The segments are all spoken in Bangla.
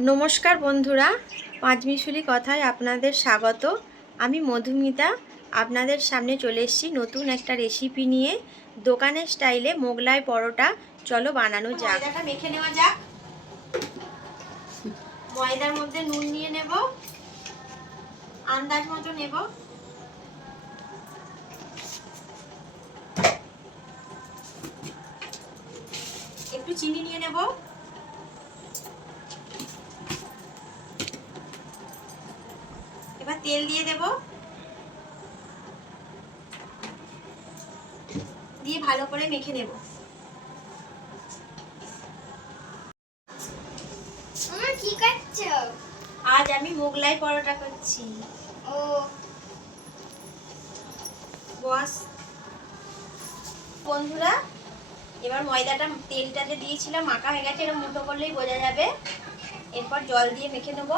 নমস্কার বন্ধুরা পাঁচমিশুলি কথায় আপনাদের স্বাগত। আমি মধুমিতা, আপনাদের সামনে চলে এসেছি নতুন একটা রেসিপি নিয়ে। দোকানের স্টাইলে মোগলাই পরোটা, চলো বানানো যাক। ময়দাটা মেখে নেওয়া যাক। ময়দার মধ্যে নুন নিয়ে নেব। আন্দাজ মতো নেব। একটু চিনি নিয়ে নেব এবার তেল দিয়ে দেব। দিয়ে ভালো করে মেখে নেব। কি করছ? আজ আমি মোগলাই পরোটা করছি। ও। বস। বন্ধুরা এবার ময়দাটা তেলটাতে দিয়েছিলাম মাখা হয়ে গেছে এরকম মুঠো করলেই বোঝা যাবে। এরপর জল দিয়ে মেখে নেব।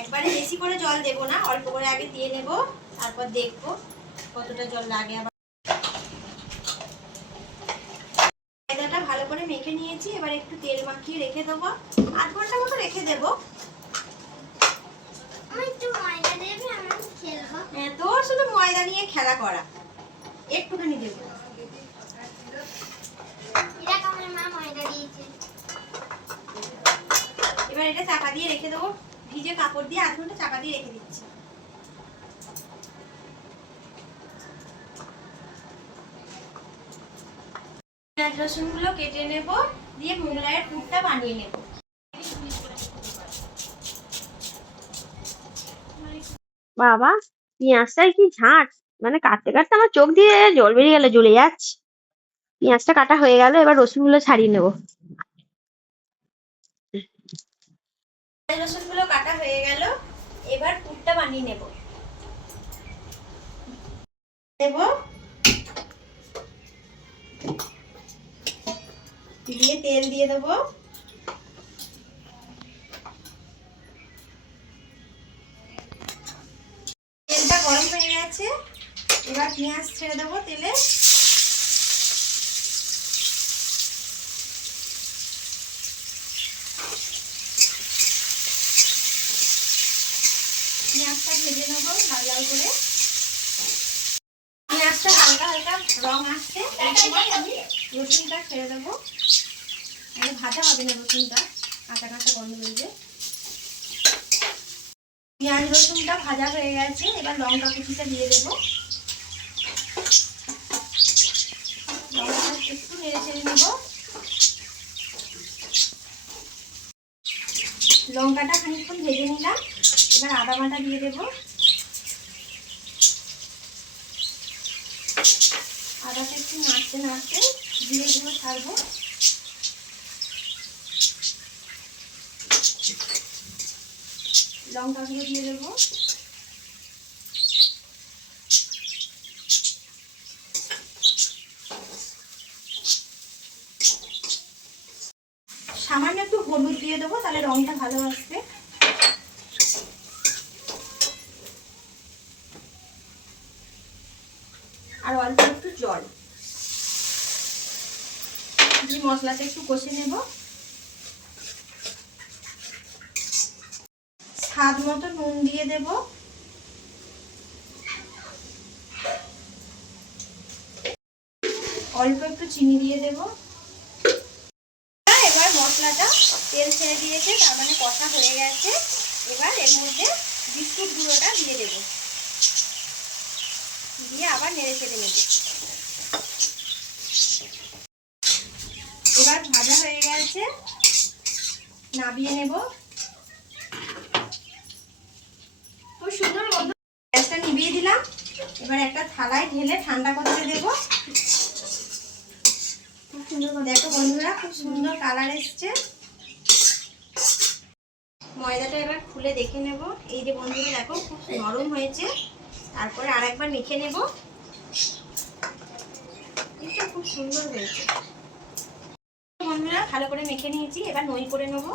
একবারে বেশি করে জল দেব না অল্প করে আগে দিয়ে নেব তারপর দেখব কতটা জল লাগে আবার। ময়দাটা ভালো করে মেখে নিয়েছি এবার একটু তেল মাখিয়ে রেখে দেবো আধ ঘণ্টা মতো রেখে দেবো। হ্যাঁ, তোর শুধু ময়দা নিয়ে খেলা করা একটুখানি দেবো। এবার এটা চাপা দিয়ে রেখে দেবো। ভিজে কাপড় দিয়ে আধ ঘণ্টা চাপা দিয়ে রেখে দিচ্ছি। পেঁয়াজ কেটে নেব, দিয়ে মোগলাইয়ের পুরটা বানিয়ে নেব। বাবা পেঁয়াজটার কি ঝাঁট? মানে কাটতে কাটতে আমার চোখ দিয়ে জল বেরিয়ে গেল, জ্বলে যাচ্ছে। পেঁয়াজটা কাটা হয়ে গেল, এবার রসুনগুলো ছাড়িয়ে নেব। রসুনগুলো কাটা হয়ে গেল। এবার পুরটা বানিয়ে নেব। দেব দিয়ে তেল দিয়ে দেবো। তেলটা গরম হয়ে গেছে। এবার পেঁয়াজ ছেড়ে দেবো তেলে পেঁয়াজটা ভেজে নেব, লাল লাল করে। পেঁয়াজটা হালকা হালকা রং আসছে। সময় আমি রসুনটা ছেড়ে দেবো। মানে ভাজা হবে না রসুনটা। কাঁচা কাঁচা গন্ধ বেরোবে। পেঁয়াজ, রসুনটা ভাজা হয়ে গেছে। এবার লঙ্কা কুচিটা দিয়ে দেবো। লঙ্কাটা একটু নেড়ে ছেড়ে নেব। লঙ্কাটা খানিকক্ষণ ভেজে নিলাম। আদা বাটা দিয়ে দেবো। আদাটা একটু নাড়তে নাড়তে ধীরে ধীরে ছাড়বো। লঙ্কাগুলো দিয়ে দেবো। সামান্য একটু হলুদ দিয়ে দেবো, তাহলে রংটা ভালো আসবে। আর অল্প একটু জল। দিয়ে মশলাটা একটু কষে নেব। স্বাদ মতো নুন দিয়ে দেব। অল্প একটু চিনি দিয়ে দেব। এবার মশলাটা তেল ছেড়ে দিয়েছে, তার মানে কষা হয়ে গেছে। এবার এর মধ্যে বিস্কুট গুঁড়োটা দিয়ে দেব দিয়ে আবার নেড়ে ছেড়ে নেব। এবার ভাজা হয়ে গেছে, নাবিয়ে নেব। খুব সুন্দর গন্ধ গ্যাসটা নিভিয়ে দিলাম। এবার একটা থালায় ঢেলে ঠান্ডা করতে দেব খুব সুন্দর দেখো বন্ধুরা, খুব সুন্দর কালার এসছে। ময়দাটা এবার খুলে দেখে নেব। এই যে বন্ধুরা, দেখো, খুব নরম হয়েছে। তারপরে আরেকবার মেখে নেব। খুব সুন্দর হয়েছে। বন্ধুরা, ভালো করে মেখে নিয়েছি, এবার নই করে নেব।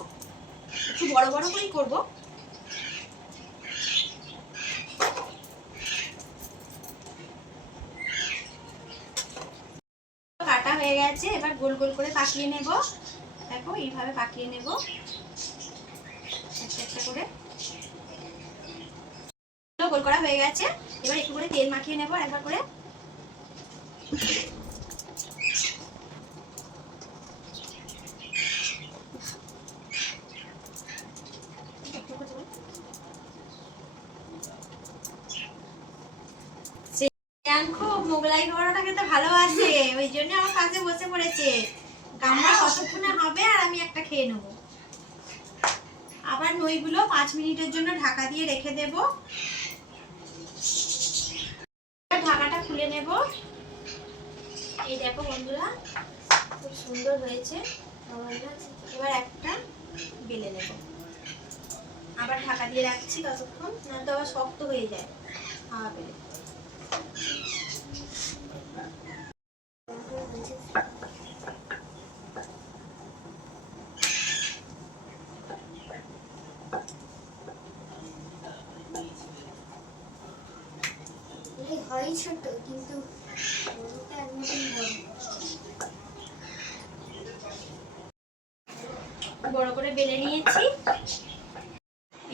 একটু বড় বড় করেই করব। হয়ে গেছে গেছে, এবার গোল গোল করে পাকিয়ে নেব। দেখো, এইভাবে পাকিয়ে নেব। একটা একটা করে। গোল করা হয়ে গেছে। এবার একটু করে তেল মাখিয়ে নেব, একবার করে। খুব, মোগলাই পরোটা ওই জন্য আমার বসে পড়েছে। গামলা কতক্ষণে হবে আর আমি একটা খেয়ে নেব। আবার নইগুলো পাঁচ মিনিটের জন্য ঢাকা দিয়ে রেখে দেব এবার খুলে নেব। এই দেখো বন্ধুরা, খুব সুন্দর হয়েছে। এবার একটা বেলে নেব। আবার ঢাকা দিয়ে রাখছি ততক্ষণ না তো আবার শক্ত হয়ে যায়। হাওয়া হয় ছোট বড় করে বেলে নিয়েছি।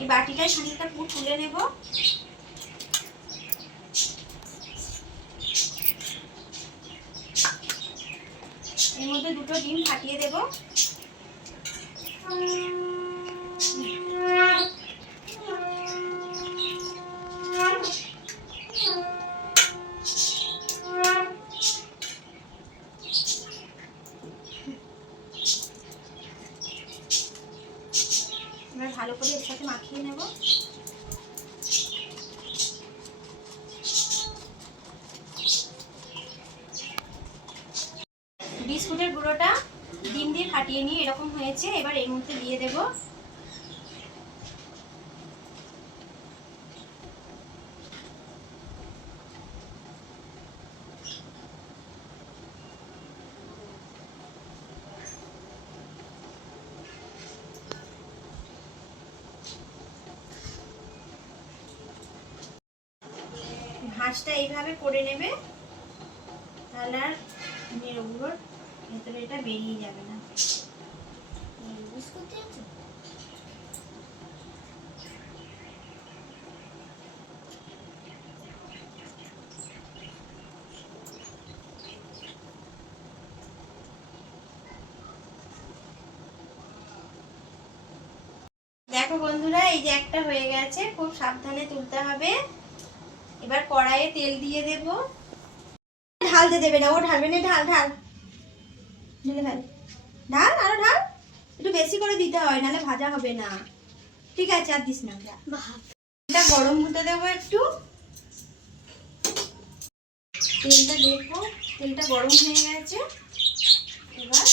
এই বাটিটায় খানিকটা পুর তুলে নেব। এর মধ্যে দুটো ডিম ফাটিয়ে দেব এবার ভালো করে এর সাথে মাখিয়ে নেব বিস্কুটের গুঁড়োটা ডিম দিয়ে ফাটিয়ে নিয়ে এরকম হয়েছে, এবার এর মধ্যে দিয়ে দেব। ভাঁজটা এইভাবে করে নেবে। তাহলে আর ওগুলোর ভেতরে এটা বেরিয়ে যাবে না। দেখো বন্ধুরা, এই যে একটা হয়ে গেছে, খুব সাবধানে তুলতে হবে। এবার কড়াইয়ে তেল দিয়ে দেব। ঢালতে দেবে না, ও ঢালবে না, ঢাল ঢাল। ঢেলে ফেল ঢাল, আরও ঢাল। একটু বেশি করে দিতে হয়, নাহলে ভাজা হবে না। ঠিক আছে, আর দিস না। এটা গরম হতে দেবো একটু। তেলটা দেখো, তেলটা গরম হয়ে গেছে। এবার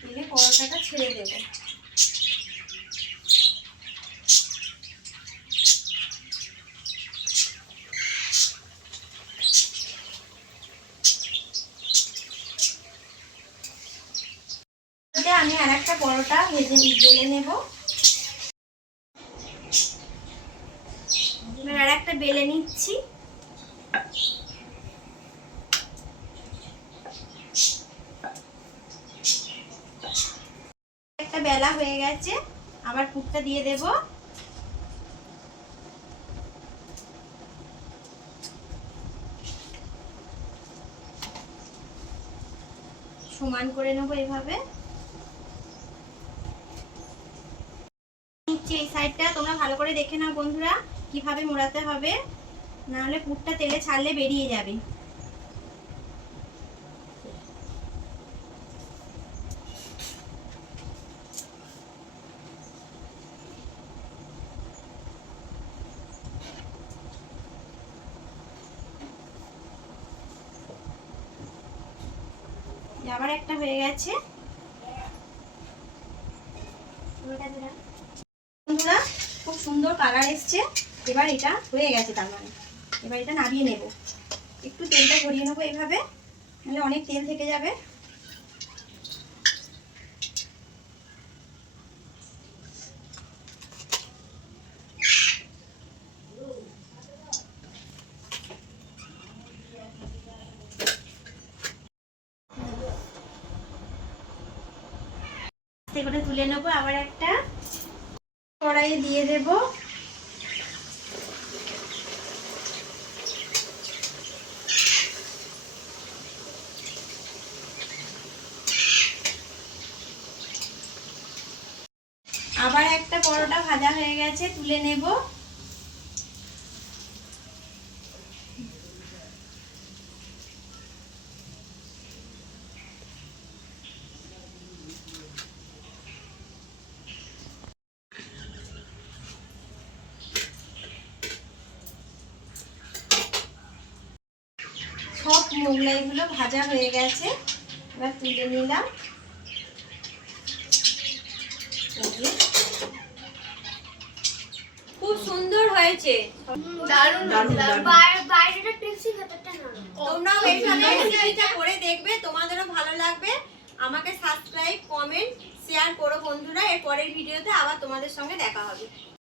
তেলে পরোটাটা ছেড়ে দেবো এতে আমি আর একটা পরোটা ভেজে বেলে নেব। আর একটা বেলে নিচ্ছি। একটা বেলা হয়ে গেছে, আবার পুরটা দিয়ে দেব। সমান করে নেব এভাবে। নিচ্ছি এই সাইডটা তোমরা ভালো করে দেখে নাও বন্ধুরা, কীভাবে মোড়াতে হবে। না হলে পুরটা তেলে ছাড়লে বেরিয়ে যাবে। আবার একটা হয়ে গেছে বন্ধুরা খুব সুন্দর কালার এসছে, এবার এটা হয়ে গেছে তার মানে। এবার এটা নামিয়ে নেব। একটু তেলটা ঘরিয়ে নেব এইভাবে নাহলে অনেক তেল থেকে যাবে। তুলে নেব, আবার একটা কড়াইয়ে দিয়ে দেব আবার একটা পরোটা ভাজা হয়ে গেছে তুলে নেব সব মোগলাইগুলো ভাজা হয়ে গেছে এবার তুলে নিলাম। খুব সুন্দর হয়েছে। তোমরাও এইভাবে রেসিপিটা করে দেখবে তোমাদেরও ভালো লাগবে। আমাকে সাবস্ক্রাইব কমেন্ট শেয়ার করো বন্ধুরা। এর পরের ভিডিওতে আবার তোমাদের সঙ্গে দেখা হবে।